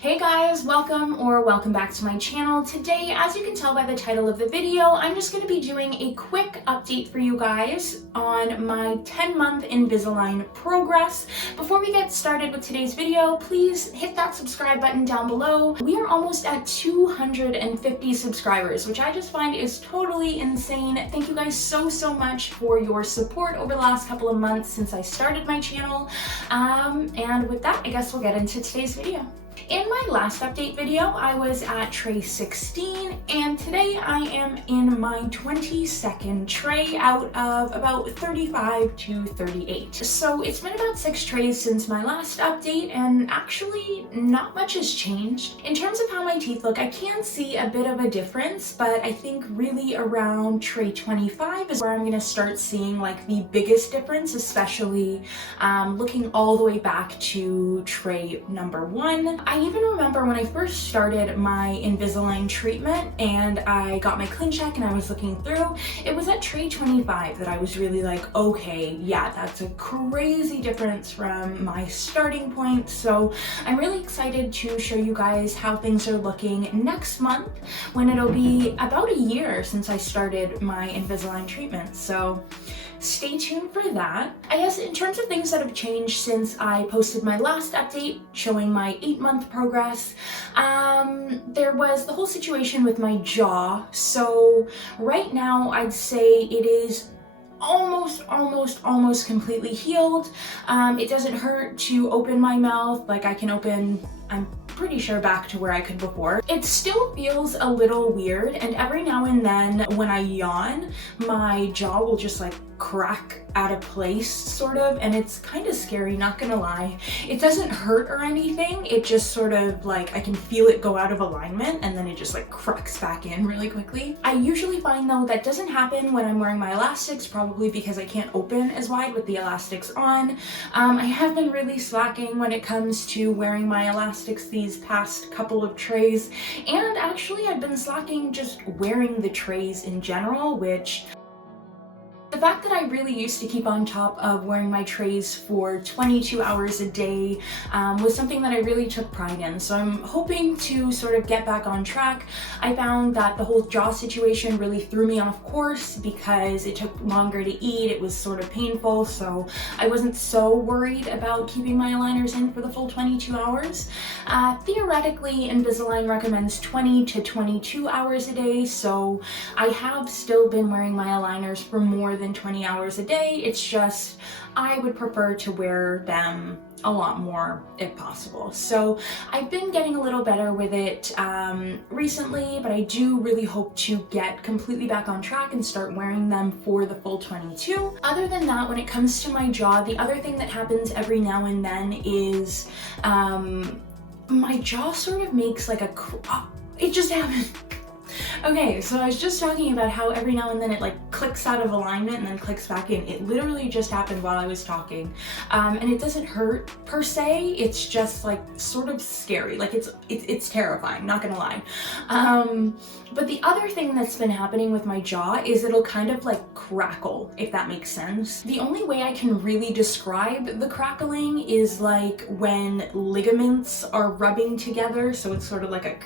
Hey guys, welcome back to my channel. Today, as you can tell by the title of the video, I'm just going to be doing a quick update for you guys on my 10-month Invisalign progress. Before we get started with today's video, please hit that subscribe button down below. We are almost at 250 subscribers, which I just find is totally insane. Thank you guys so much for your support over the last couple of months since I started my channel. And with that, I guess we'll get into today's video. In my last update video, I was at tray 16, and today I am in my 22nd tray out of about 35 to 38. So it's been about 6 trays since my last update, and actually not much has changed. In terms of how my teeth look, I can see a bit of a difference, but I think really around tray 25 is where I'm gonna start seeing like the biggest difference, especially looking all the way back to tray number 1. I even remember when I first started my Invisalign treatment and I got my clean check and I was looking through, it was at tray 25 that I was really like, okay, yeah, that's a crazy difference from my starting point. So I'm really excited to show you guys how things are looking next month when it'll be about a year since I started my Invisalign treatment. So stay tuned for that. I guess in terms of things that have changed since I posted my last update showing my 8-month progress, there was the whole situation with my jaw. So right now I'd say it is almost completely healed. It doesn't hurt to open my mouth. Like I can open, I'm pretty sure, back to where I could before. It still feels a little weird, and every now and then when I yawn, my jaw will just like crack out of place sort of, and it's kind of scary, not gonna lie. It doesn't hurt or anything, it just sort of like I can feel it go out of alignment and then it just like cracks back in really quickly. I usually find though that doesn't happen when I'm wearing my elastics, probably because I can't open as wide with the elastics on. I have been really slacking when it comes to wearing my elastics these past couple of trays, and actually I've been slacking just wearing the trays in general, which the fact that I really used to keep on top of wearing my trays for 22 hours a day was something that I really took pride in. So I'm hoping to sort of get back on track. I found that the whole jaw situation really threw me off course because it took longer to eat. It was sort of painful. So I wasn't so worried about keeping my aligners in for the full 22 hours. Theoretically, Invisalign recommends 20 to 22 hours a day. So I have still been wearing my aligners for more than 20 hours a day. It's just I would prefer to wear them a lot more if possible. So I've been getting a little better with it recently, but I do really hope to get completely back on track and start wearing them for the full 22. Other than that, when it comes to my jaw, the other thing that happens every now and then is my jaw sort of makes like it just happens. Okay, so I was just talking about how every now and then it like clicks out of alignment and then clicks back in. It literally just happened while I was talking. And it doesn't hurt per se, it's just like sort of scary. Like it's terrifying, not gonna lie. But the other thing that's been happening with my jaw is it'll kind of like crackle, if that makes sense. The only way I can really describe the crackling is like when ligaments are rubbing together, so it's sort of like a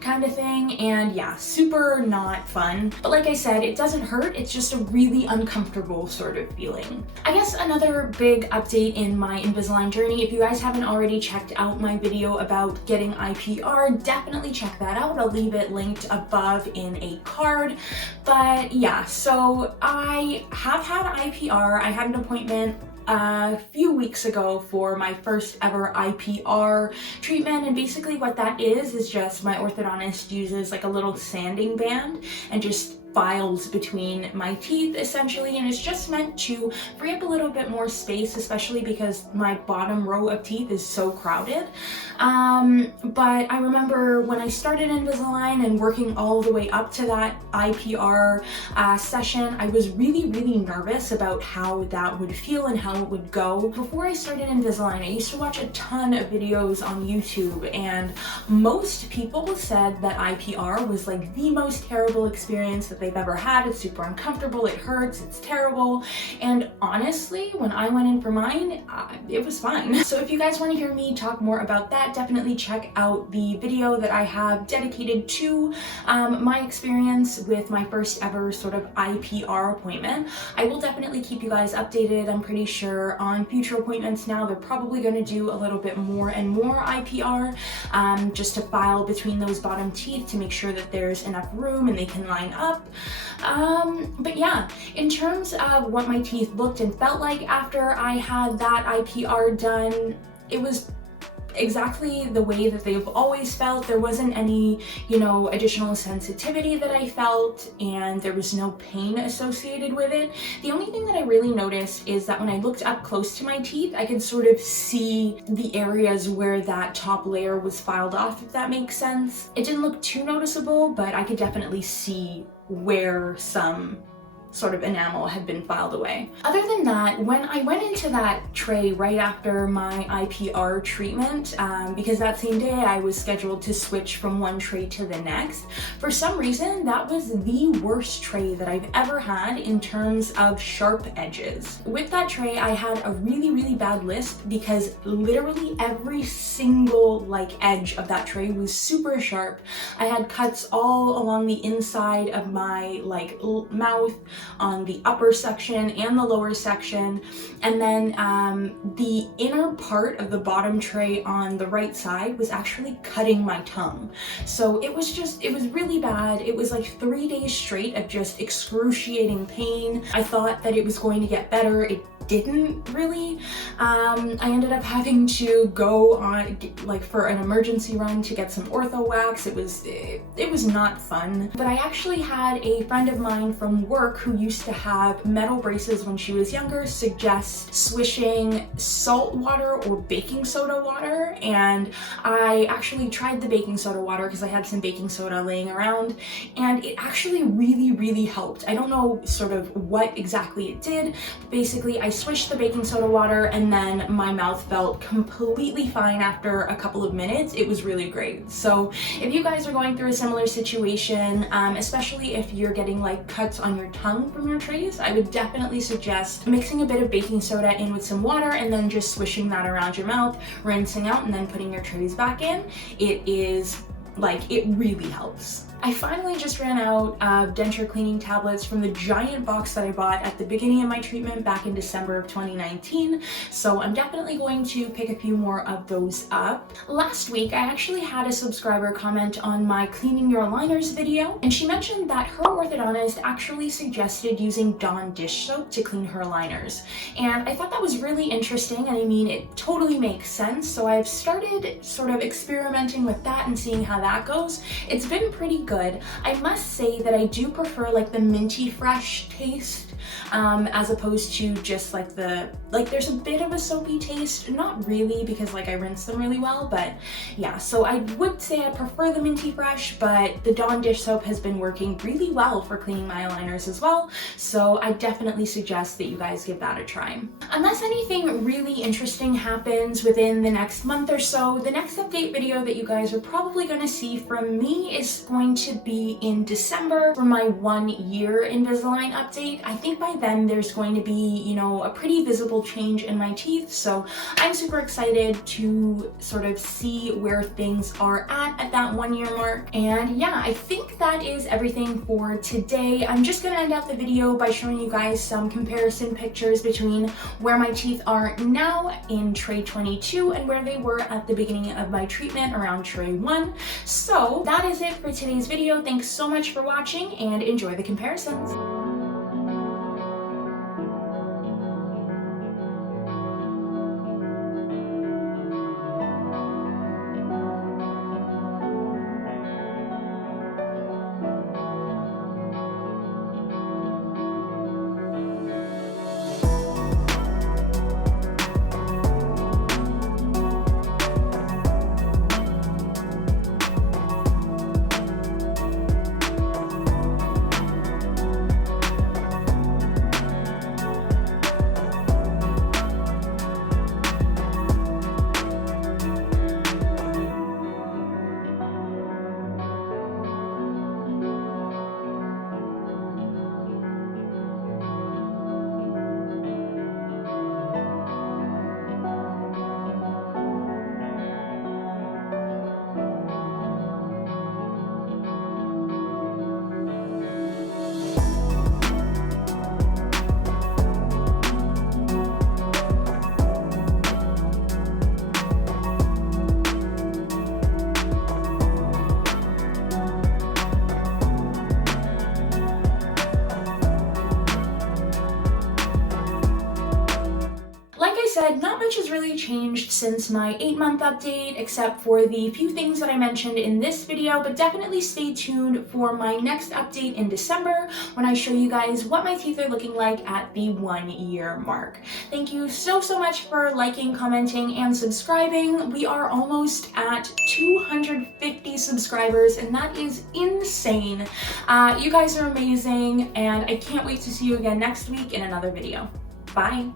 kind of thing, and yeah, super not fun. But like I said, it doesn't hurt, it's just a really uncomfortable sort of feeling. I guess another big update in my Invisalign journey, if you guys haven't already checked out my video about getting IPR, definitely check that out. I'll leave it linked above in a card. But yeah, so I have had IPR. I had an appointment a few weeks ago for my first ever IPR treatment, and basically what that is just my orthodontist uses like a little sanding band and just files between my teeth essentially, and it's just meant to free up a little bit more space, especially because my bottom row of teeth is so crowded. But I remember when I started Invisalign and working all the way up to that IPR session, I was really nervous about how that would feel and how it would go. Before I started Invisalign, I used to watch a ton of videos on YouTube, and most people said that IPR was like the most terrible experience that they've ever had. It's super uncomfortable, it hurts, it's terrible. And honestly, when I went in for mine, it was fine. So if you guys want to hear me talk more about that, that, definitely check out the video that I have dedicated to my experience with my first ever sort of IPR appointment. I will definitely keep you guys updated. I'm pretty sure on future appointments now they're probably going to do a little bit more and more IPR, just to file between those bottom teeth to make sure that there's enough room and they can line up. But yeah, in terms of what my teeth looked and felt like after I had that IPR done, it was exactly the way that they've always felt. There wasn't any, additional sensitivity that I felt, and there was no pain associated with it. The only thing that I really noticed is that when I looked up close to my teeth, I could sort of see the areas where that top layer was filed off, if that makes sense. It didn't look too noticeable, but I could definitely see where some sort of enamel had been filed away. Other than that, when I went into that tray right after my IPR treatment, because that same day I was scheduled to switch from one tray to the next, for some reason that was the worst tray that I've ever had in terms of sharp edges. With that tray, I had a really bad lisp because literally every single edge of that tray was super sharp. I had cuts all along the inside of my mouth, on the upper section and the lower section, and then the inner part of the bottom tray on the right side was actually cutting my tongue. So it was really bad. It was like 3 days straight of just excruciating pain. I thought that it was going to get better. It didn't really. I ended up having to go on for an emergency run to get some ortho wax. It was not fun. But I actually had a friend of mine from work who used to have metal braces when she was younger suggest swishing salt water or baking soda water, and I actually tried the baking soda water because I had some baking soda laying around, and it actually really helped. I don't know sort of what exactly it did. Basically, I swished the baking soda water and then my mouth felt completely fine after a couple of minutes. It was really great. So if you guys are going through a similar situation, especially if you're getting cuts on your tongue from your trays, I would definitely suggest mixing a bit of baking soda in with some water and then just swishing that around your mouth, rinsing out, and then putting your trays back in. It really helps. I finally just ran out of denture cleaning tablets from the giant box that I bought at the beginning of my treatment back in December of 2019, so I'm definitely going to pick a few more of those up. Last week, I actually had a subscriber comment on my cleaning your aligners video, and she mentioned that her orthodontist actually suggested using Dawn dish soap to clean her aligners. And I thought that was really interesting, and I mean, it totally makes sense, so I've started sort of experimenting with that and seeing how that goes. It's been pretty good. I must say that I do prefer the minty fresh taste as opposed to just there's a bit of a soapy taste, not really because I rinse them really well, but yeah, so I would say I prefer the minty fresh, but the Dawn dish soap has been working really well for cleaning my aligners as well, so I definitely suggest that you guys give that a try. Unless anything really interesting happens within the next month or so, the next update video that you guys are probably going to see from me is going to be in December for my 1 year Invisalign update. I think by then there's going to be, a pretty visible change in my teeth, so I'm super excited to sort of see where things are at that 1 year mark. And yeah, I think that is everything for today. I'm just gonna end out the video by showing you guys some comparison pictures between where my teeth are now in tray 22 and where they were at the beginning of my treatment around tray 1. So that is it for today's video. Thanks so much for watching and enjoy the comparisons. really changed since my 8-month update, except for the few things that I mentioned in this video, but definitely stay tuned for my next update in December when I show you guys what my teeth are looking like at the 1-year mark. Thank you so much for liking, commenting, and subscribing. We are almost at 250 subscribers, and that is insane. You guys are amazing, and I can't wait to see you again next week in another video. Bye!